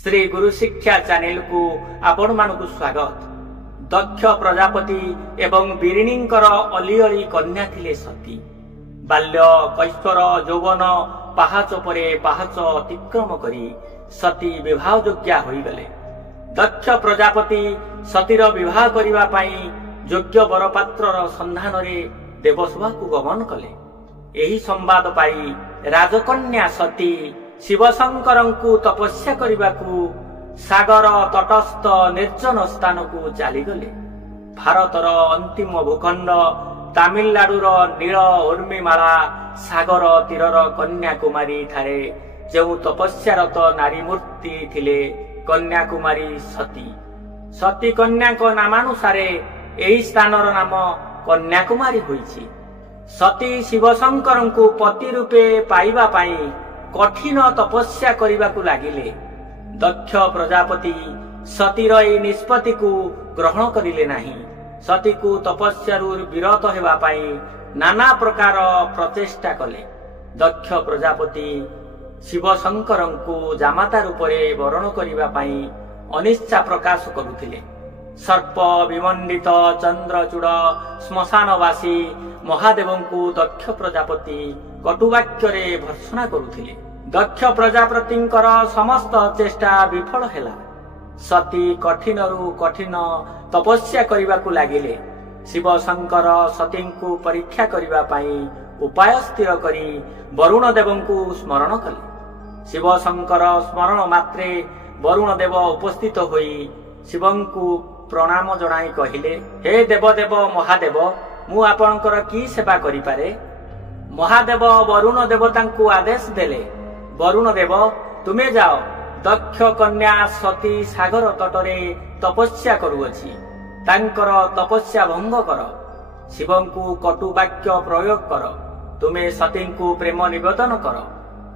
श्री गुरु शिक्षा चैनल को आपण मानकु स्वागत। दक्ष प्रजापति एवं बिरिणींकर अली अली कन्या थिले सती। बाल्य कैशोर यौवन पाहाच परे पाहाच अतिक्रम करी सती विवाह योग्या होई गले। दक्ष प्रजापति सतीर विवाह करिबा पई योग्य बरपात्रर संधान रे देवसभा को गमन कले। एही संवाद पाई राजकन्या सती शिवशंकरंकु तपस्या करिबाकु सागर तटस्थ निर्जन स्थान को चलीगले। भारतर अंतिम भूखंड तामिलनाडुर नील उर्मिमाला सागर तीरर कन्याकुमारी ठारे जो तपस्यारत नारी मूर्ति थिले कन्याकुमारी सती। सती कन्या को नामानुसारे एही स्थानर नाम कन्याकुमारी होईछि। सती शिवशंकरंकु पति रूपे पाइबा पाई कठिन तपस्या करिबाकु लागिले। दक्ष प्रजापति सतीर ए निष्पत्ति को ग्रहण करिले नाही। सती को तपस्यारु विरत हेबा पाई नाना प्रकार प्रचेष्टा कले। दक्ष प्रजापति शिवशंकरंकु जामाता रूपरे वरण करिबा पाई अनिच्छा प्रकाश करुथिले। सर्प विमंडित चंद्रचूड़ श्मशानवासी महादेवंकु दक्ष प्रजापति कटुवाक्ୟରେ भर्त्सना करुथिले। दक्ष प्रजापतिंकर समस्त चेष्टा विफल हेला। सती कठिनरु कठिन तपस्या करिबाकु लागिले। शिवशंकर सतींकु परीक्षा करिबा पई उपाय स्थिर करी वरुण देवंकु स्मरण कले। शिवशंकर स्मरण मात्रे वरुण देव उपस्थित होई शिवंकु प्रणाम जणाई कहिले, हे देवदेव महादेव, मु आपणकर की सेवा करि पारे। महादेव वरुण देवतांकु आदेश देले, वरुण देव तुमे जाओ, दक्ष कन्या सती सागर तटरे तपस्या करुअछि, तांकर तपस्या भंग कर। शिवंकु कटुवाक्य प्रयोग कर, तुमे सतींकु प्रेम निवेदन कर।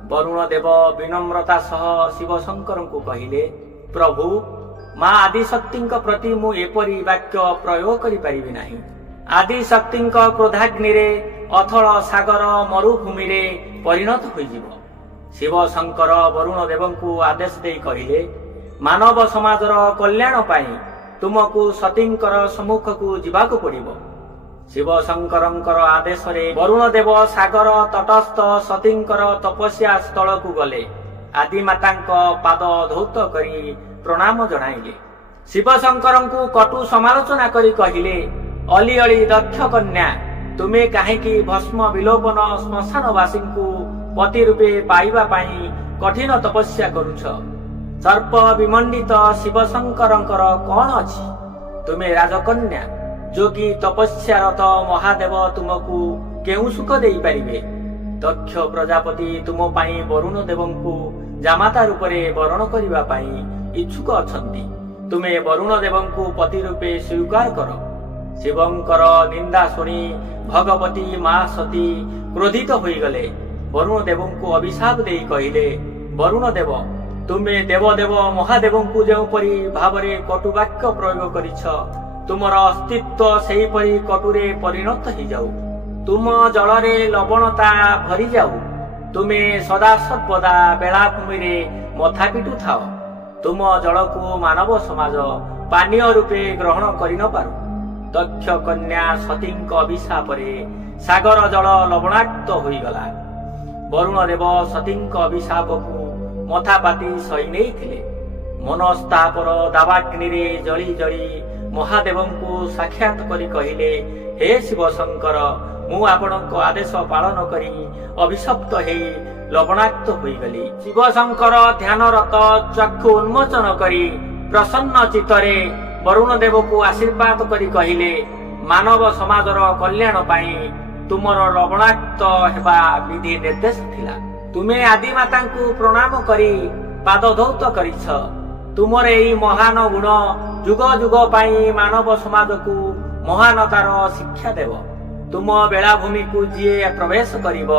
वरुण देव विनम्रता सह शिवशंकरंकु कहिले, प्रभु मां आदिशक्तिंक प्रति मु एपरि वाक्य प्रयोग करि परिबि नाही। आदिशक्तिंक क्रोधाग्नि रे अथल सागर मरुभूमि रे परिणत होइजिव। शिवशंकर वरुण देवंकु आदेश देई कहिले, मानव समाजर कल्याण पाई तुमको सतींकर सम्मुख को जिबाकु पड़िबो। शिवशंकरंकर आदेश रे वरुण देव सागर तटस्थ सतींकर तपस्या स्थल को गले। आदिमातांक पाद धौत करी प्रणाम जणाइले। शिवशंकरंकु कटु समालोचना करी कहिले, अली अली दक्ष कन्या, तुमे काहेकि भस्म विलोपन श्मशानवासींकु पति रूपे पाइबा पाई कठिन तपस्या करुछ। सर्प विमंडित शिवशंकरंकर कौन अछि? तुमे राजकन्या, जोगी तपस्यारत महादेव तुमको केउ सुख देई पारिबे। दक्ष प्रजापति तुम पाई वरुण देवंकु जामाता रूपरे वरण करिबा पाई इच्छुक अछंती। तुमे वरुण देवंकु पति रूपे स्वीकार कर। शिवंकर निंदा सुनी भगवती मां सती क्रोधित होई गले। वरुण देवंकु अभिशाप देई कहिले, वरुण देव तुमे देवदेव महादेवंकु जेउपरि भावरे कटुवाक्य प्रयोग करिछ, तुमर अस्तित्व सेही परि कटुरे परिणत हो जाऊ। तुम जलरे लवणता भरी जाऊ। तुमे सदा सर्वदा बेलाभूमि रे मथा पिटु थाओ। तुम जल को मानव समाज पानीय रूपे ग्रहण करि न पारु। दक्ष कन्या सतींक अभिशाप रे सागर जल लवणाक्त होई गला। वरुण देव सतींक अभिशाप को मथा पाती सही नहीं थिले। मनस्तापर दावाग्नि रे जली जली महादेवंकु साक्षात करी कहिले, हे शिवशंकर, मु आपणक आदेश पालन करी अभिशप्त हेई लवणाक्त होई गली। शिवशंकर ध्यानरत चक्षु उन्मोचन करी प्रसन्न चित्तरे वरुण देव को आशीर्वाद करी कहिले, मानव समाजर कल्याण पाई तुमर लवणाक्त हेबा विधि निर्देश थिला। तुमे आदिमातांकु प्रणाम करी पाद धौत करिछ। तुमर एई महान गुण जुग जुग पाई मानव समाज को महानतार शिक्षा देव। तुम बेलाभूमि को जिए प्रवेश करिब,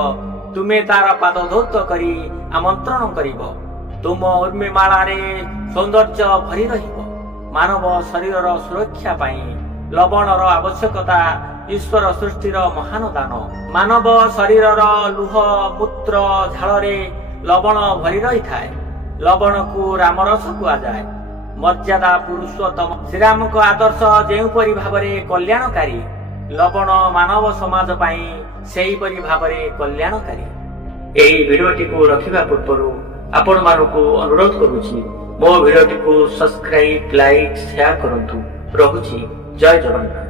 तुमे तार पाद धौत करी आमंत्रण करिब। तुम उर्मिमाला रे सौंदर्य भरी रहिब। मानव शरीर सुरक्षा पाई लवणर आवश्यकता ईश्वर सृष्टिर महान दान। मानव शरीर लुह मूत्र झाड़े लवण भरी रही थाए। ଲବଣକୁ ରାମରସ କୁହାଯାଏ। ମର୍ଯ୍ୟାଦା ପୁରୁଷୋତ୍ତମ ଶ୍ରୀରାମଙ୍କ ଆଦର୍ଶ ଯେଉଁପରି ଭାବରେ କଲ୍ୟାଣକାରୀ, ଲବଣ ମାନବ ସମାଜ ପାଇଁ ସେହିପରି ଭାବରେ କଲ୍ୟାଣକାରୀ। ଏହି ଭିଡିଓଟିକୁ ରଖିବା ପୂର୍ବରୁ ଆପଣମାନଙ୍କୁ ଅନୁରୋଧ କରୁଛି, ମୋ ଭିଡିଓଟିକୁ ସବସ୍କ୍ରାଇବ୍, ଲାଇକ୍, ସେୟାର କରନ୍ତୁ। ରହୁଛି। ଜୟ ଜଗନ୍ନାଥ।